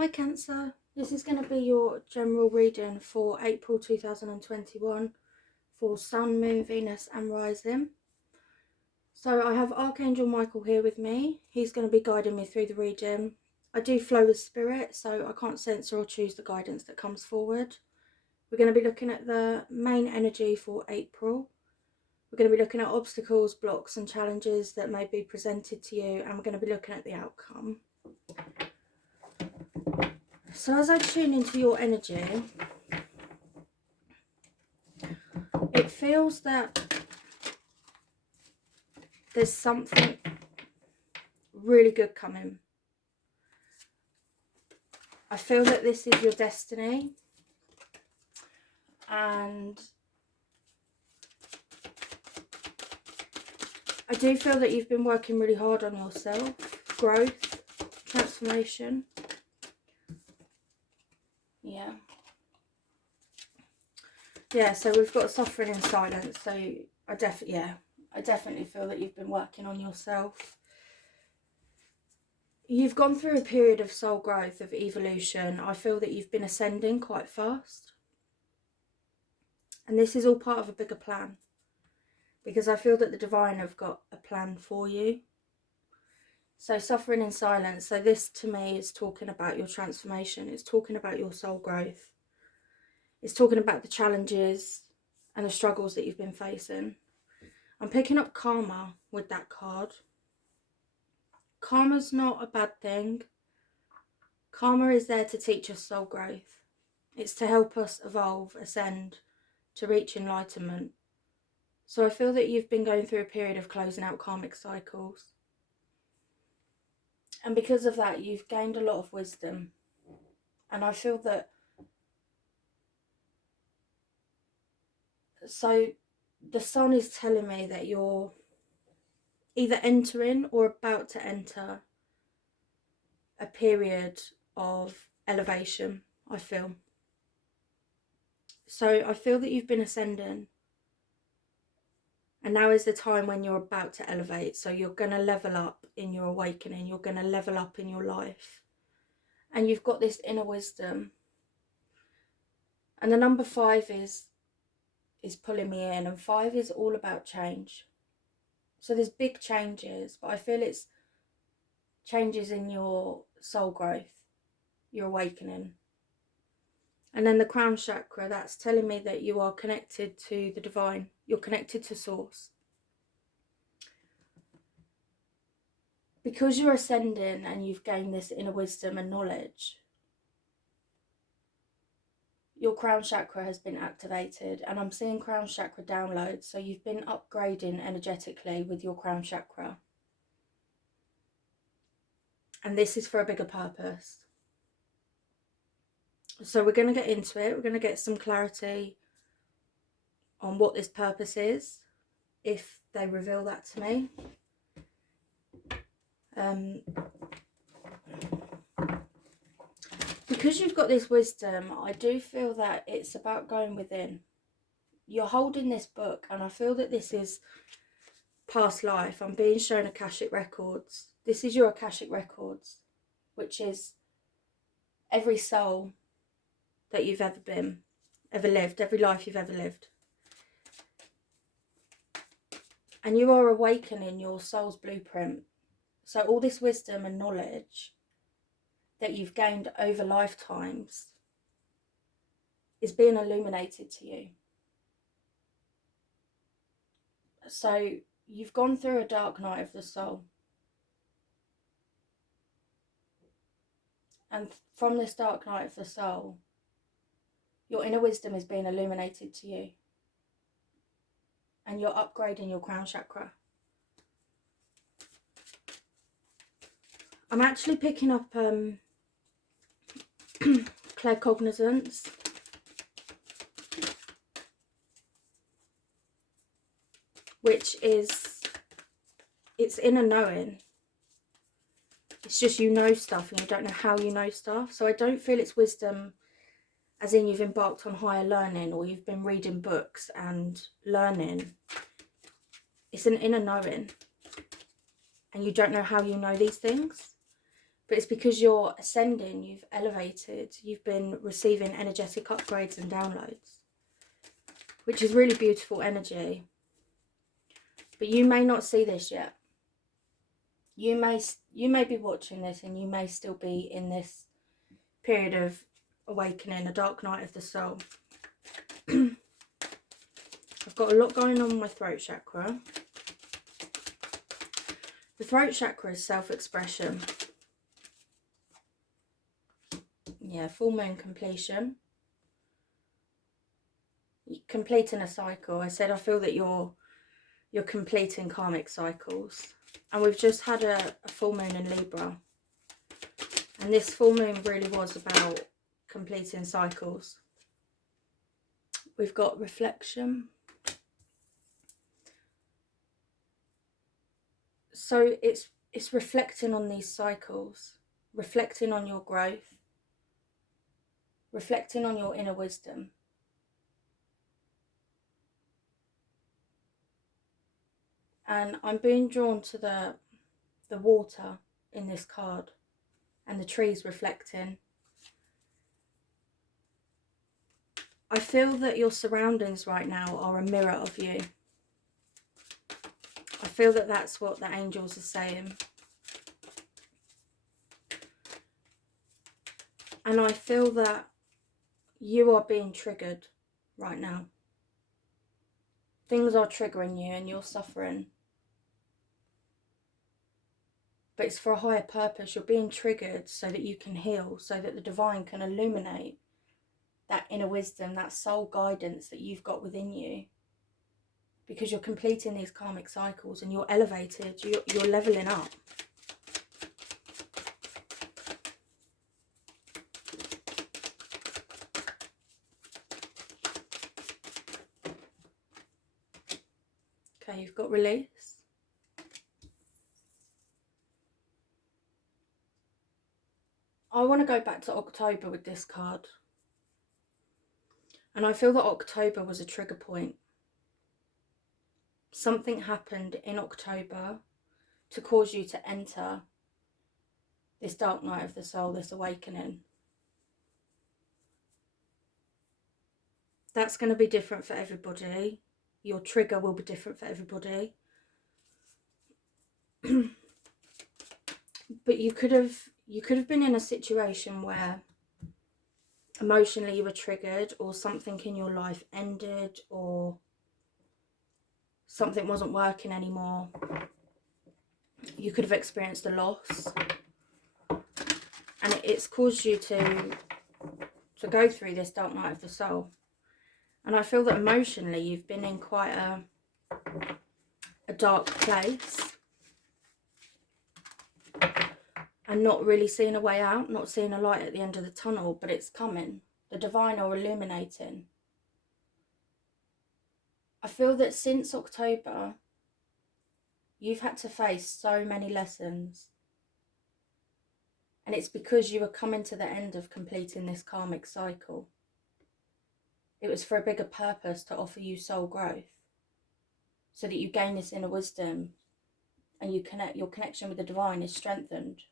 Hi Cancer, this is going to be your general reading for April 2021 for Sun, Moon, Venus and Rising. So I have Archangel Michael here with me. He's going to be guiding me through the reading. I do flow with spirit, so I can't censor or choose the guidance that comes forward. We're going to be looking at the main energy for April. We're going to be looking at obstacles, blocks and challenges that may be presented to you, and we're going to be looking at the outcome. So as I tune into your energy, it feels that there's something really good coming. I feel that this is your destiny, and I do feel that you've been working really hard on yourself, growth, transformation. Yeah, so we've got suffering in silence. So I definitely feel that you've been working on yourself. You've gone through a period of soul growth, of evolution. I feel that you've been ascending quite fast. And this is all part of a bigger plan. Because I feel that the divine have got a plan for you. So suffering in silence. So this to me is talking about your transformation. It's talking about your soul growth. It's talking about the challenges and the struggles that you've been facing. I'm picking up karma with that card. Karma's not a bad thing. Karma is there to teach us soul growth. It's to help us evolve, ascend, to reach enlightenment. So I feel that you've been going through a period of closing out karmic cycles. And because of that, you've gained a lot of wisdom. And I feel that... So the sun is telling me that you're either entering or about to enter a period of elevation, I feel. So I feel that you've been ascending. And now is the time when you're about to elevate. So you're going to level up in your awakening. You're going to level up in your life. And you've got this inner wisdom. And the number 5 is pulling me in. And 5 is all about change. So there's big changes. But I feel it's changes in your soul growth. Your awakening. And then the crown chakra, that's telling me that you are connected to the divine. You're connected to source. Because you're ascending and you've gained this inner wisdom and knowledge, your crown chakra has been activated. And I'm seeing crown chakra downloads. So you've been upgrading energetically with your crown chakra. And this is for a bigger purpose. So we're going to get into it. We're going to get some clarity on what this purpose is, if they reveal that to me. Because you've got this wisdom, I do feel that it's about going within. You're holding this book, and I feel that this is past life. I'm being shown Akashic Records. This is your Akashic Records, which is every soul that you've ever been, ever lived, every life you've ever lived. And you are awakening your soul's blueprint. So all this wisdom and knowledge that you've gained over lifetimes is being illuminated to you. So you've gone through a dark night of the soul. And from this dark night of the soul, your inner wisdom is being illuminated to you. And you're upgrading your crown chakra. I'm actually picking up claircognizance. Which is, it's inner knowing. It's just you know stuff and you don't know how you know stuff. So I don't feel it's wisdom as in you've embarked on higher learning or you've been reading books and learning. It's an inner knowing. And you don't know how you know these things. But it's because you're ascending, you've elevated, you've been receiving energetic upgrades and downloads, which is really beautiful energy. But you may not see this yet. You may be watching this and you may still be in this period of awakening, a dark night of the soul. I've got a lot going on with my throat chakra. The throat chakra is self-expression. Yeah, full moon completion. You're completing a cycle. I said I feel that you're completing karmic cycles. And we've just had a full moon in Libra. And this full moon really was about completing cycles. We've got reflection. So it's reflecting on these cycles, reflecting on your growth, reflecting on your inner wisdom. And I'm being drawn to the water in this card and the trees reflecting. I feel that your surroundings right now are a mirror of you. I feel that that's what the angels are saying. And I feel that you are being triggered right now. Things are triggering you and you're suffering. But it's for a higher purpose. You're being triggered so that you can heal, so that the divine can illuminate that inner wisdom, that soul guidance that you've got within you. Because you're completing these karmic cycles and you're elevated, you're leveling up. Okay, you've got release. I want to go back to October with this card. And I feel that October was a trigger point. Something happened in October to cause you to enter this dark night of the soul, this awakening. That's going to be different for everybody. Your trigger will be different for everybody. But you could have been in a situation where emotionally you were triggered, or something in your life ended, or something wasn't working anymore. You could have experienced a loss, and it's caused you to go through this dark night of the soul. And I feel that emotionally you've been in quite a dark place and not really seeing a way out, not seeing a light at the end of the tunnel, but it's coming. The divine are illuminating. I feel that since October, you've had to face so many lessons. And it's because you were coming to the end of completing this karmic cycle. It was for a bigger purpose, to offer you soul growth, so that you gain this inner wisdom and your connection with the divine is strengthened.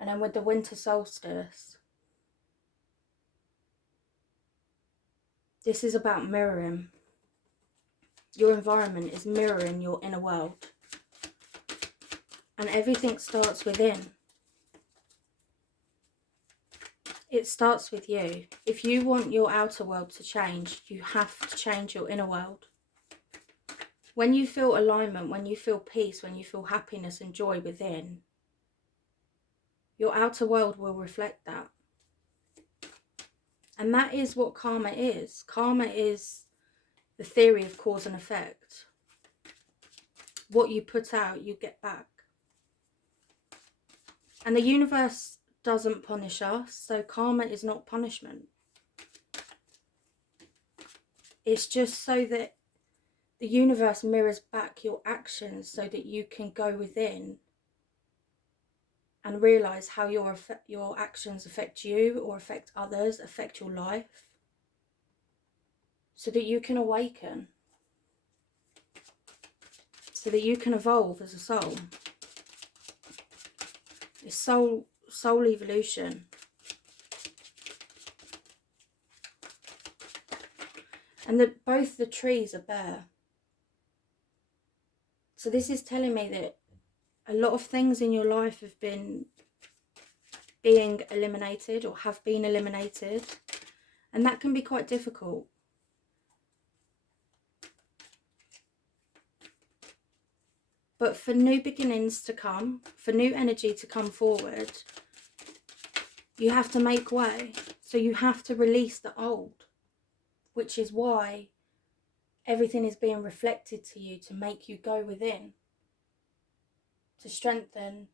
And then with the winter solstice, this is about mirroring. Your environment is mirroring your inner world. And everything starts within. It starts with you. If you want your outer world to change, you have to change your inner world. When you feel alignment, when you feel peace, when you feel happiness and joy within, your outer world will reflect that. And that is what karma is. Karma is the theory of cause and effect. What you put out, you get back. And the universe doesn't punish us, so karma is not punishment. It's just so that the universe mirrors back your actions, so that you can go within and realize how your actions affect you, or affect others, affect your life, so that you can awaken. so that you can evolve as a soul. It's soul evolution. And that both the trees are bare. So this is telling me that a lot of things in your life have been being eliminated or have been eliminated. And that can be quite difficult. But for new beginnings to come, for new energy to come forward, you have to make way. So you have to release the old, which is why everything is being reflected to you to make you go within, to strengthen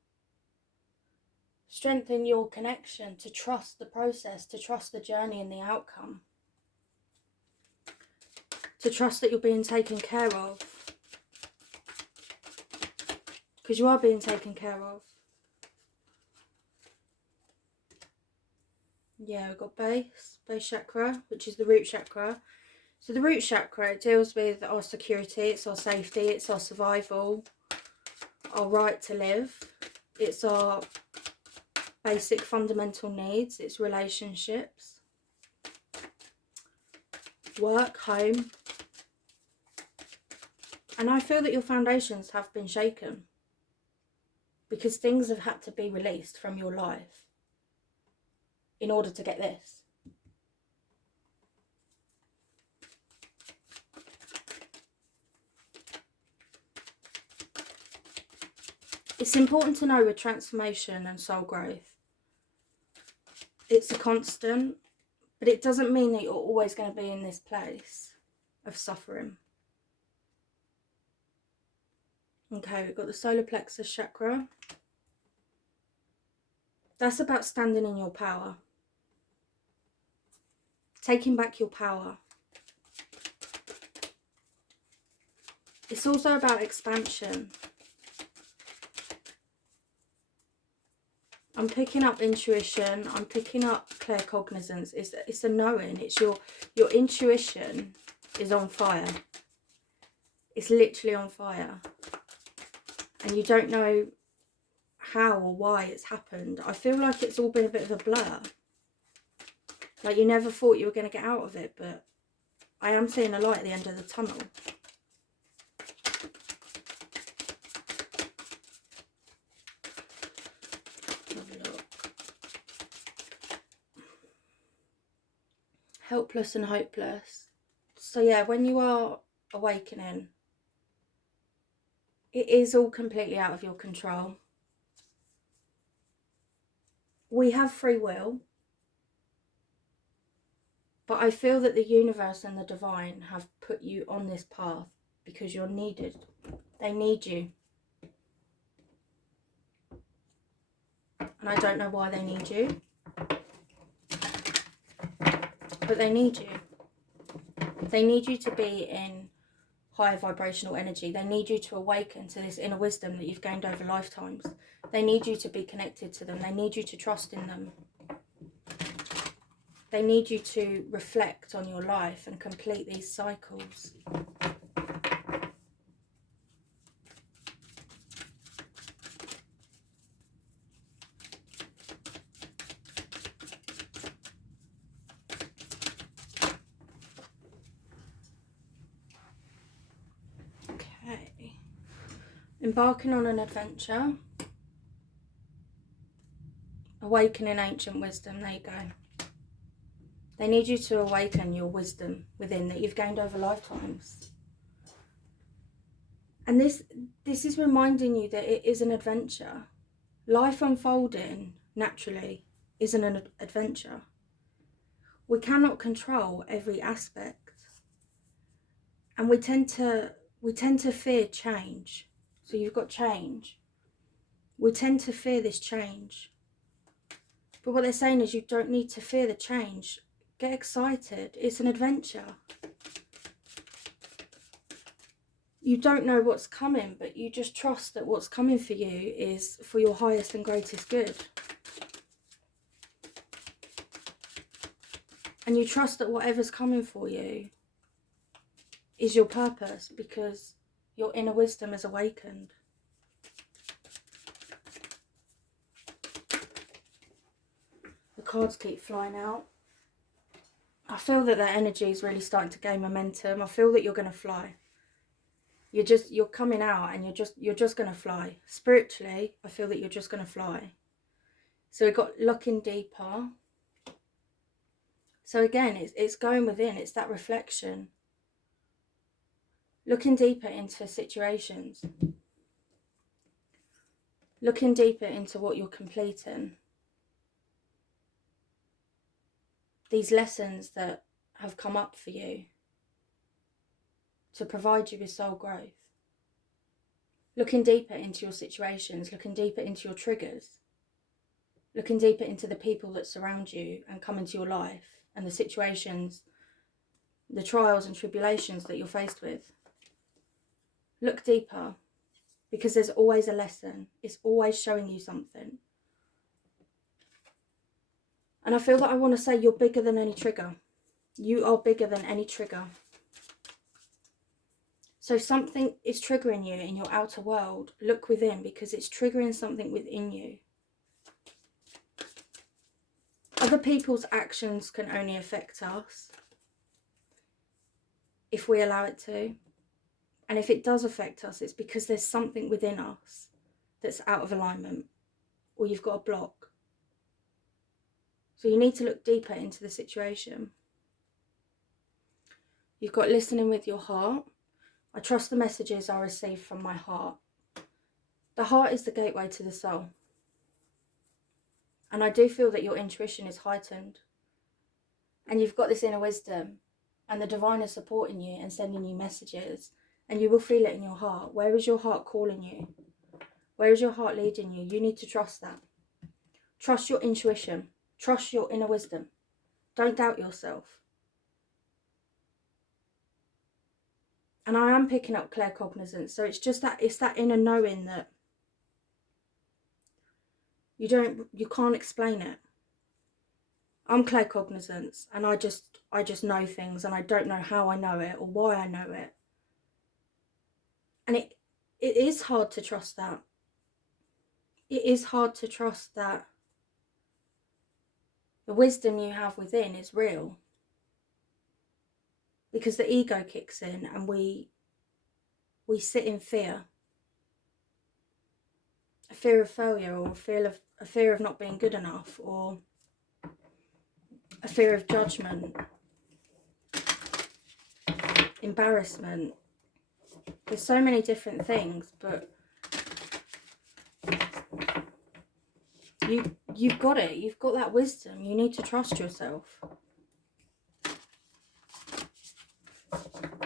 your connection, to trust the process, to trust the journey and the outcome, to trust that you're being taken care of. Because you are being taken care of. Yeah, we've got base chakra, which is the root chakra. So the root chakra, it deals with our security, it's our safety, it's our survival, our right to live. It's our basic fundamental needs, it's relationships, work, home. And I feel that your foundations have been shaken. Because things have had to be released from your life in order to get this. It's important to know with transformation and soul growth, it's a constant, but it doesn't mean that you're always going to be in this place of suffering. Okay, we've got the solar plexus chakra. That's about standing in your power. Taking back your power. It's also about expansion. I'm picking up intuition. I'm picking up claircognizance. It's a knowing. It's your intuition is on fire. It's literally on fire. And you don't know how or why it's happened. I feel like it's all been a bit of a blur. Like you never thought you were going to get out of it, but I am seeing a light at the end of the tunnel. Have a look. Helpless and hopeless. So yeah, when you are awakening, it is all completely out of your control. We have free will, but I feel that the universe and the divine have put you on this path because you're needed. They need you. And I don't know why they need you, but they need you. They need you to be in higher vibrational energy. They need you to awaken to this inner wisdom that you've gained over lifetimes. They need you to be connected to them. They need you to trust in them. They need you to reflect on your life and complete these cycles. Okay. Embarking on an adventure. Awakening ancient wisdom. There you go. They need you to awaken your wisdom within that you've gained over lifetimes. And this is reminding you that it is an adventure. Life unfolding naturally is an adventure. We cannot control every aspect. And we tend to fear change. So you've got change. We tend to fear this change. But what they're saying is you don't need to fear the change. Get excited. It's an adventure. You don't know what's coming, but you just trust that what's coming for you is for your highest and greatest good. And you trust that whatever's coming for you is your purpose, because Your inner wisdom is awakened. The cards keep flying out. I feel that energy is really starting to gain momentum. I feel that you're going to fly. You're coming out and you're just going to fly. Spiritually, I feel that you're just going to fly. So we've got looking deeper. So again, it's going within. It's that reflection. Looking deeper into situations. Looking deeper into what you're completing. These lessons that have come up for you to provide you with soul growth. Looking deeper into your situations, looking deeper into your triggers, looking deeper into the people that surround you and come into your life and the situations, the trials and tribulations that you're faced with. Look deeper, because there's always a lesson. It's always showing you something. And I feel that I want to say you're bigger than any trigger. You are bigger than any trigger. So something is triggering you in your outer world. Look within, because it's triggering something within you. Other people's actions can only affect us if we allow it to. And if it does affect us, it's because there's something within us that's out of alignment, or you've got a block. So you need to look deeper into the situation. You've got listening with your heart. I trust the messages I receive from my heart. The heart is the gateway to the soul. And I do feel that your intuition is heightened. And you've got this inner wisdom. And the divine is supporting you and sending you messages. And you will feel it in your heart. Where is your heart calling you? Where is your heart leading you? You need to trust that. Trust your intuition. Trust your inner wisdom. Don't doubt yourself. And I am picking up claircognizance. So it's just that, it's that inner knowing that you can't explain it. I'm claircognizance, and I just know things, and I don't know how I know it or why I know it. And it is hard to trust that. It is hard to trust that the wisdom you have within is real. Because the ego kicks in and we sit in fear. A fear of failure, or a fear of not being good enough, or a fear of judgment, embarrassment. There's so many different things, but you've got it. You've got that wisdom. You need to trust yourself.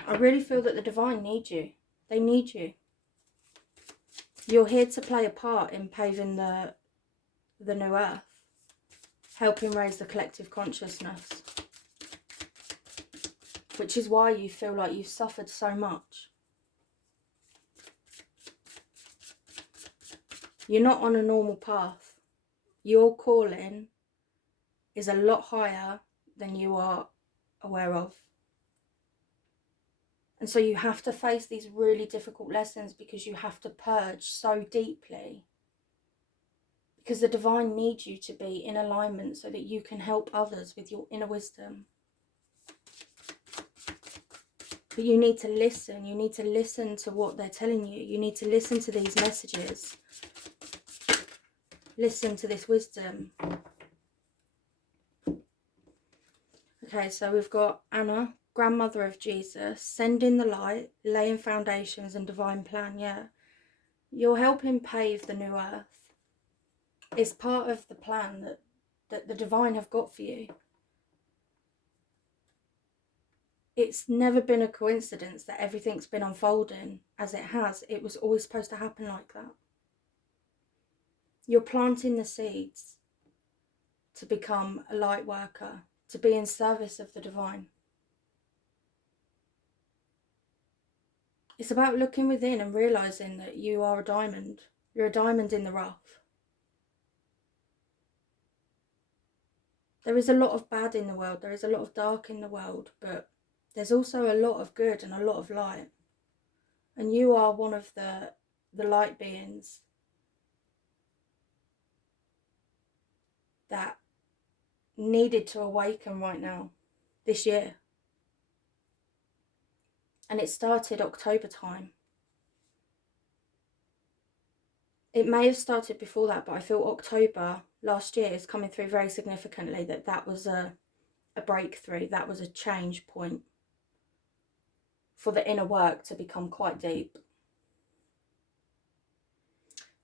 I really feel that the divine need you. They need you. You're here to play a part in paving the new earth, helping raise the collective consciousness, which is why you feel like you've suffered so much. You're not on a normal path. Your calling is a lot higher than you are aware of. And so you have to face these really difficult lessons, because you have to purge so deeply. Because the divine needs you to be in alignment so that you can help others with your inner wisdom. But you need to listen. You need to listen to what they're telling you. You need to listen to these messages. Listen to this wisdom. Okay, so we've got Anna, grandmother of Jesus, sending the light, laying foundations and divine plan. Yeah, you're helping pave the new earth. It's part of the plan that the divine have got for you. It's never been a coincidence that everything's been unfolding as it has. It was always supposed to happen like that. You're planting the seeds to become a light worker, to be in service of the divine. It's about looking within and realising that you are a diamond. You're a diamond in the rough. There is a lot of bad in the world. There is a lot of dark in the world. But there's also a lot of good and a lot of light. And you are one of the light beings that needed to awaken right now, this year. And it started October time. It may have started before that, but I feel October last year is coming through very significantly, that was a breakthrough, that was a change point for the inner work to become quite deep.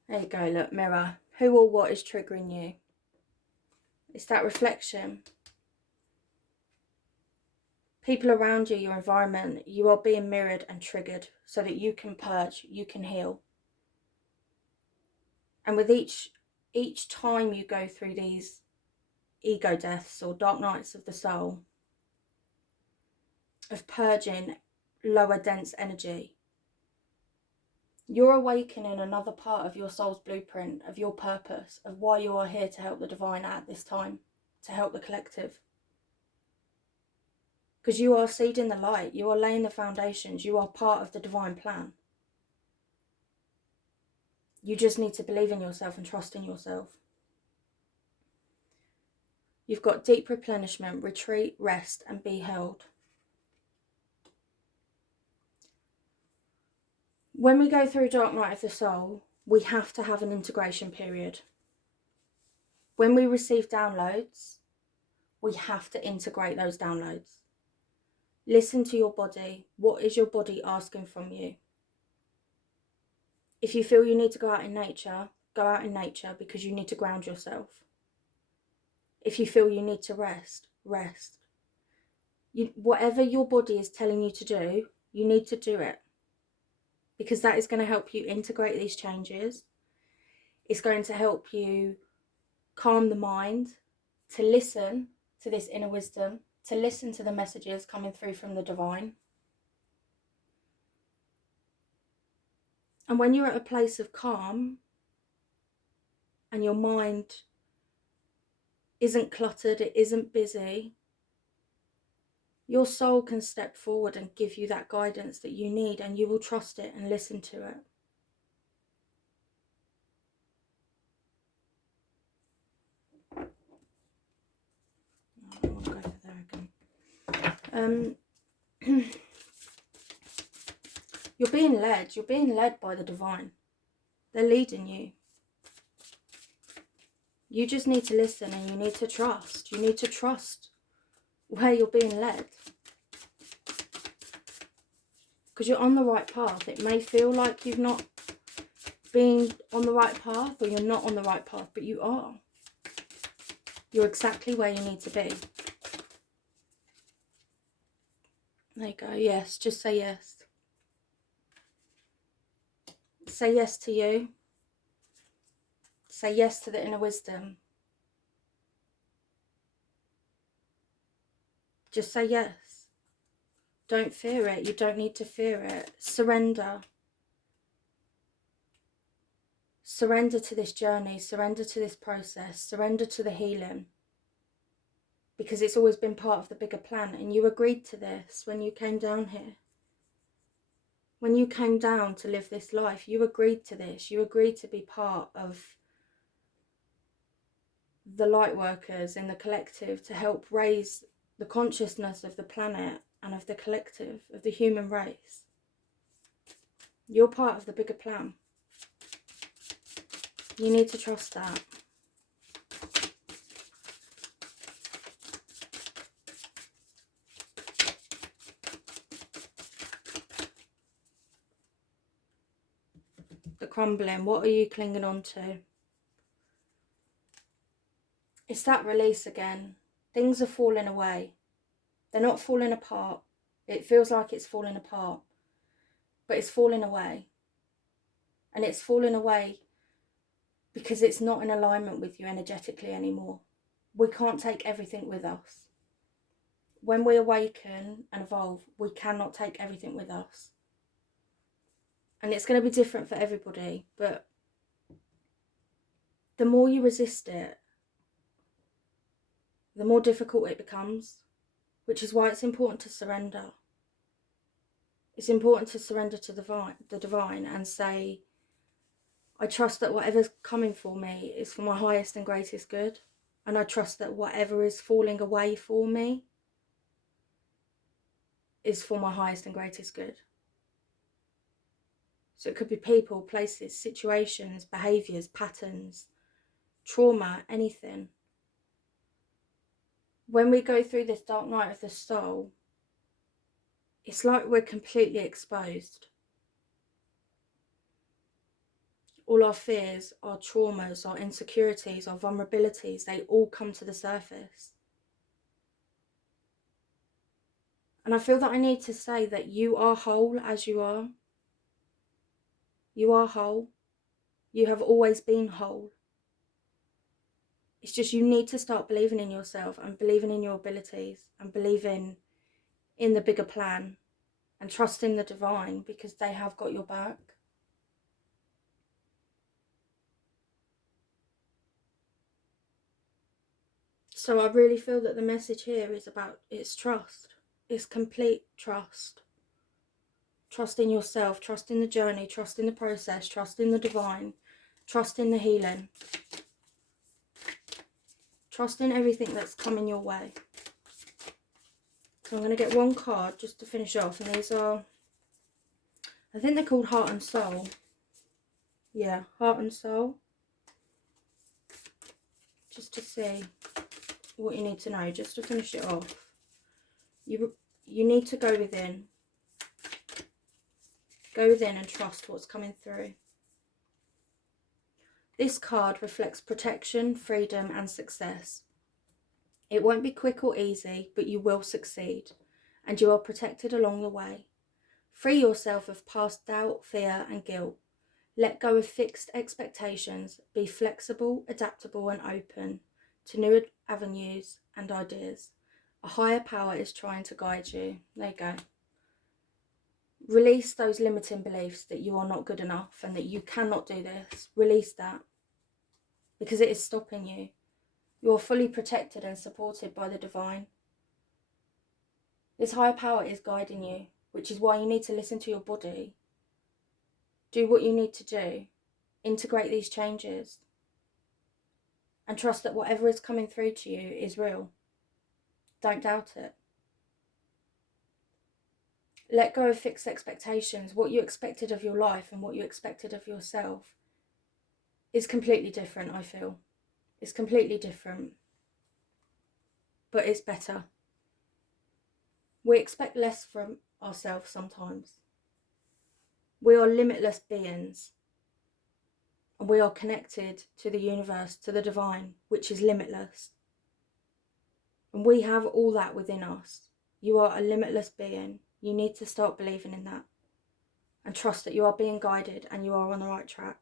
There you go, look, mirror. Who or what is triggering you? It's that reflection. People around you, your environment, you are being mirrored and triggered so that you can purge, you can heal. And with each time you go through these ego deaths or dark nights of the soul, of purging lower dense energy, you're awakening another part of your soul's blueprint, of your purpose, of why you are here to help the divine at this time, to help the collective. Because you are seeding the light, you are laying the foundations, you are part of the divine plan. You just need to believe in yourself and trust in yourself. You've got deep replenishment, retreat, rest, and be held. When we go through dark night of the soul, we have to have an integration period. When we receive downloads, we have to integrate those downloads. Listen to your body. What is your body asking from you? If you feel you need to go out in nature, go out in nature because you need to ground yourself. If you feel you need to rest, rest. Whatever your body is telling you to do, you need to do it. Because that is going to help you integrate these changes. It's going to help you calm the mind, to listen to this inner wisdom, to listen to the messages coming through from the divine. And when you're at a place of calm and your mind isn't cluttered, it isn't busy, your soul can step forward and give you that guidance that you need, and you will trust it and listen to it. I want to go for there again. You're being led by the divine. They're leading you. You just need to listen and you need to trust. You need to trust where you're being led. Because you're on the right path. It may feel like you've not been on the right path, or you're not on the right path, but you are. You're exactly where you need to be. There you go. Yes, just say yes. Say yes to you. Say yes to the inner wisdom. Just say yes. Don't fear it. You don't need to fear it. Surrender. Surrender to this journey. Surrender to this process. Surrender to the healing. Because it's always been part of the bigger plan. And you agreed to this when you came down here. When you came down to live this life, you agreed to this. You agreed to be part of the light workers in the collective, to help raise the consciousness of the planet and of the collective, of the human race. You're part of the bigger plan. You need to trust that. The crumbling, what are you clinging on to? It's that release again. Things are falling away. They're not falling apart. It feels like it's falling apart, but it's falling away. And it's falling away because it's not in alignment with you energetically anymore. We can't take everything with us. When we awaken and evolve, we cannot take everything with us. And it's going to be different for everybody, but the more you resist it, the more difficult it becomes, which is why it's important to surrender. It's important to surrender to the divine and say, I trust that whatever's coming for me is for my highest and greatest good. And I trust that whatever is falling away for me is for my highest and greatest good. So it could be people, places, situations, behaviours, patterns, trauma, anything. When we go through this dark night of the soul, it's like we're completely exposed. All our fears, our traumas, our insecurities, our vulnerabilities, they all come to the surface. And I feel that I need to say that you are whole as you are. You are whole. You have always been whole. It's just you need to start believing in yourself and believing in your abilities and believing in the bigger plan and trusting the divine, because they have got your back. So I really feel that the message here is about, it's trust. It's complete trust. Trust in yourself, trust in the journey, trust in the process, trust in the divine, trust in the healing. Trust in everything that's coming your way. So I'm going to get one card just to finish off. And these are, I think they're called Heart and Soul. Yeah, Heart and Soul. Just to see what you need to know, just to finish it off. You need to go within. Go within and trust what's coming through. This card reflects protection, freedom and success. It won't be quick or easy, but you will succeed, and you are protected along the way. Free yourself of past doubt, fear and guilt. Let go of fixed expectations. Be flexible, adaptable and open to new avenues and ideas. A higher power is trying to guide you. There you go. Release those limiting beliefs that you are not good enough and that you cannot do this. Release that, because it is stopping you. You are fully protected and supported by the divine. This higher power is guiding you, which is why you need to listen to your body. Do what you need to do. Integrate these changes. And trust that whatever is coming through to you is real. Don't doubt it. Let go of fixed expectations. What you expected of your life and what you expected of yourself is completely different, I feel. It's completely different. But it's better. We expect less from ourselves sometimes. We are limitless beings. And we are connected to the universe, to the divine, which is limitless. And we have all that within us. You are a limitless being. You need to start believing in that. And trust that you are being guided and you are on the right track.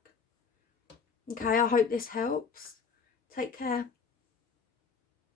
Okay, I hope this helps. Take care.